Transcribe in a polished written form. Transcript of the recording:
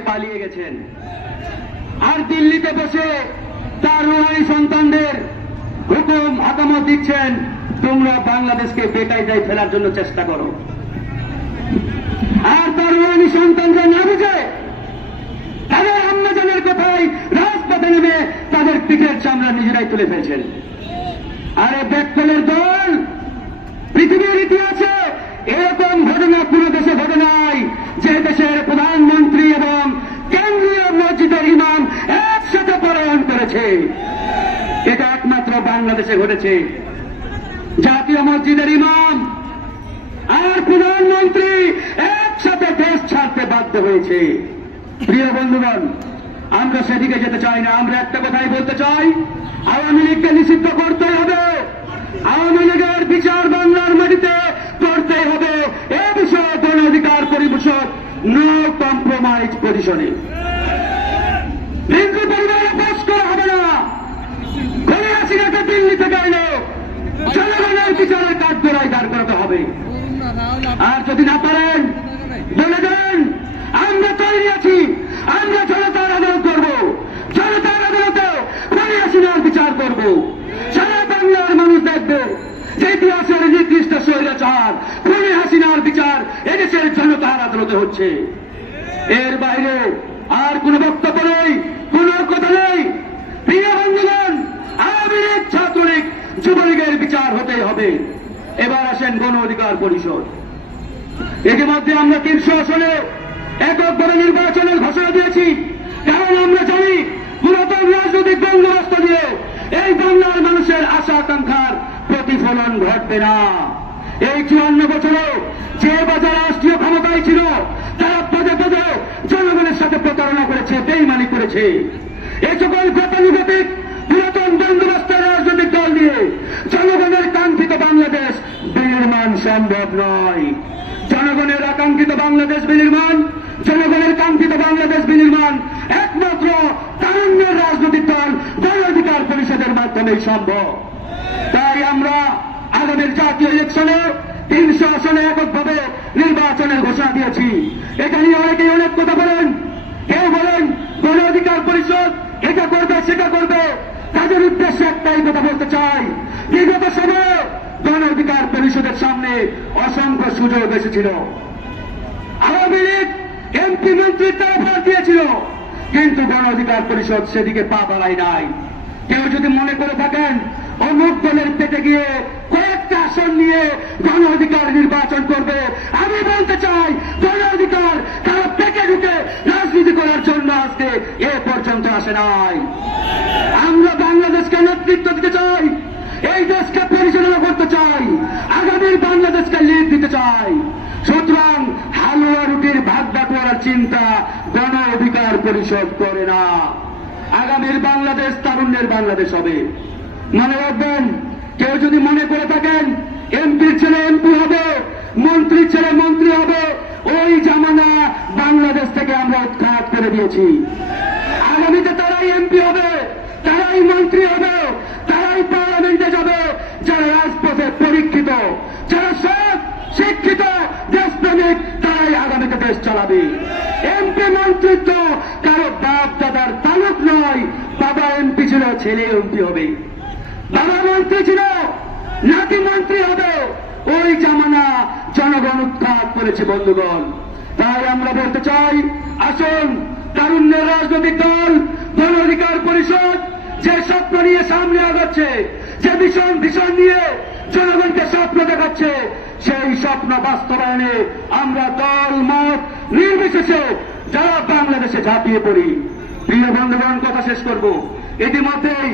পালিয়ে গেছেন আর দিল্লিতে বসে তার রুহানি সন্তানদের হুকুম আদামত দিচ্ছেন, তোমরা বাংলাদেশকে বেকায়দায় ফেলার জন্য চেষ্টা করো। আর তার রুহানি সন্তানরা না বুঝে তাদের আম্মাজানের কথায় রাজপথে নেমে তাদের পিঠের চামড়া নিজেরাই তুলে ফেলছেন। আরে বেকলের দল, পৃথিবীর ইতিহাসে এরকম ঘটনা কোন দেশে ঘটে নাই যে দেশের প্রধানমন্ত্রী এবং কেন্দ্রীয় মসজিদের ইমাম একসাথে পলায়ন করেছে। এটা একমাত্র বাংলাদেশে ঘটেছে। জাতীয় মসজিদের ইমাম আর প্রধানমন্ত্রী একসাথে দেশ ছাড়তে বাধ্য হয়েছে। প্রিয় বন্ধুগণ, আমরা সেদিকে যেতে চাই না। আমরা একটা কথাই বলতে চাই, আওয়ামী লীগকে নিষিদ্ধ করতে হবে। আওয়ামী লীগের বিচার বাংলার মাটিতে করতেই হবে। এ বিষয়ে গণ অধিকার পরিষদ নো কম্প্রোমাইজ পজিশনে। হিন্দু পরিবারে পাশ করা হবে না। ঘরে হাসিনাকে দিল্লি থেকে এলো জনগণের বিচারের কাঠগড়ায় দাঁড় করাতে হবে। আর যদি না পারেন বলে দেন, আমরা তৈরি আছি, আমরা জনতার আদালত করব, জনতার আদালতে ঘরে হাসিনার বিচার করব। সারা বাংলার মানুষ দেখবে যে ইতিহাসের নিকৃষ্ট স্বৈরাচার ঘরে হাসিনার বিচার এদেশের জনতার আদালতে হচ্ছে। এর বাইরে আর কোন বক্তব্য নেই, কোন কথা নেই। প্রিয় বন্ধুগণ, আওয়ামী লীগ, ছাত্রলীগ, যুবলীগের বিচার হতেই হবে। এবার আসেন গণ অধিকার পরিষদ। ইতিমধ্যে আমরা 300 আসনে এককভাবে নির্বাচনের ঘোষণা দিয়েছি। কারণ আমরা জানি পুরাতন রাজনৈতিক বন্দোবস্ত দিয়ে এই বাংলার মানুষের আশা আকাঙ্ক্ষার প্রতিফলন ঘটবে না। এই 54 বছরে যে বাজার রাষ্ট্রীয় ক্ষমতায় ছিল তারা পদে পদে জনগণের সাথে প্রতারণা করেছে, বেইমানি করেছে। এই সকল গতানুগতিক পুরাতন বন্দোবস্তের রাজনৈতিক দল দিয়ে জনগণের কাঙ্ক্ষিত বাংলাদেশ বিনির্মাণ সম্ভব নয়। জনগণের আকাঙ্ক্ষিত বাংলাদেশ বিনির্মাণ, জনগণের কাঙ্ক্ষিত বাংলাদেশ বিনির্মাণ একমাত্র তারুণ্যের রাজনৈতিক দল গণ অধিকার পরিষদের মাধ্যমেই সম্ভব। তাই আমরা আগামী জাতীয় ইলেকশনে 300 আসনে এককভাবে নির্বাচনের ঘোষণা দিয়েছি। এটা নিয়ে অনেকেই অনেক কথা বলেন। কেউ বলেন গণ অধিকার পরিষদ এটা করবে সেটা করবে। তাদের উদ্দেশ্যে একটাই কথা বলতে চাই, বিগত সময়ে গণ অধিকার পরিষদের সামনে অসংখ্য সুযোগ এসেছিল। আওয়ামী লীগ এমপি মন্ত্রীর তরফ দিয়েছিল, কিন্তু গণ অধিকার পরিষদ সেদিকে পা বাড়ায় নাই। কেউ যদি মনে করে থাকেন অমুক দলের পেটে গিয়ে কয়েকটা আসন নিয়ে গণ অধিকার নির্বাচন করবে, আমি বলতে চাই গণ অধিকার তারা পেটে ঢুকে রাজনীতি করার জন্য আজকে এ পর্যন্ত আসে নাই। আমরা বাংলাদেশকে নেতৃত্ব দিতে চাই, এই দেশকে পরিচালনা করতে চাই, আগামীর বাংলাদেশকে লিড দিতে চাই। সুতরাং হালুয়া রুটির ভাগ বাটোয়ারার চিন্তা গণ অধিকার পরিষদ করে না। আগামীর বাংলাদেশ তারুণ্যের বাংলাদেশ হবে। মনে রাখবেন, কেউ যদি মনে করে থাকেন এমপির ছেলে এমপি হবে, মন্ত্রীর ছেলে মন্ত্রী হবে, ওই জামানা বাংলাদেশ থেকে আমরা উৎখাত করে দিয়েছি। আগামীতে তারাই এমপি হবে, তারাই মন্ত্রী হবে, তারাই পার্লামেন্টে যাবে যারা রাজপথে পরীক্ষিত, যারা সৎ শিক্ষিত দেশপ্রেমিক, তারাই আগামীতে দেশ চালাবে। এমপি মন্ত্রিত্ব কারো বাপ দাদার তালুক নয়। বাবা এমপি ছিল, ছেলে এমপি হবে। বাবা মন্ত্রী ছিল, নাতি মন্ত্রী হবে। ওই জামানা জনগণ উৎখাত করেছে বন্ধুগণ। তাই আমরা বলতে চাই, আসুন তারুণ্যের রাজনৈতিক দল গণ অধিকার পরিষদ যে স্বপ্ন নিয়ে সামনে আগাচ্ছে, যে ভীষণ নিয়ে জনগণকে স্বপ্ন দেখাচ্ছে, সেই স্বপ্ন বাস্তবায়নে আমরা দল মত নির্বিশেষে যারা বাংলাদেশে ঝাঁপিয়ে পড়ি। প্রিয় বন্ধুগণ, কথা শেষ করব। ইতিমধ্যেই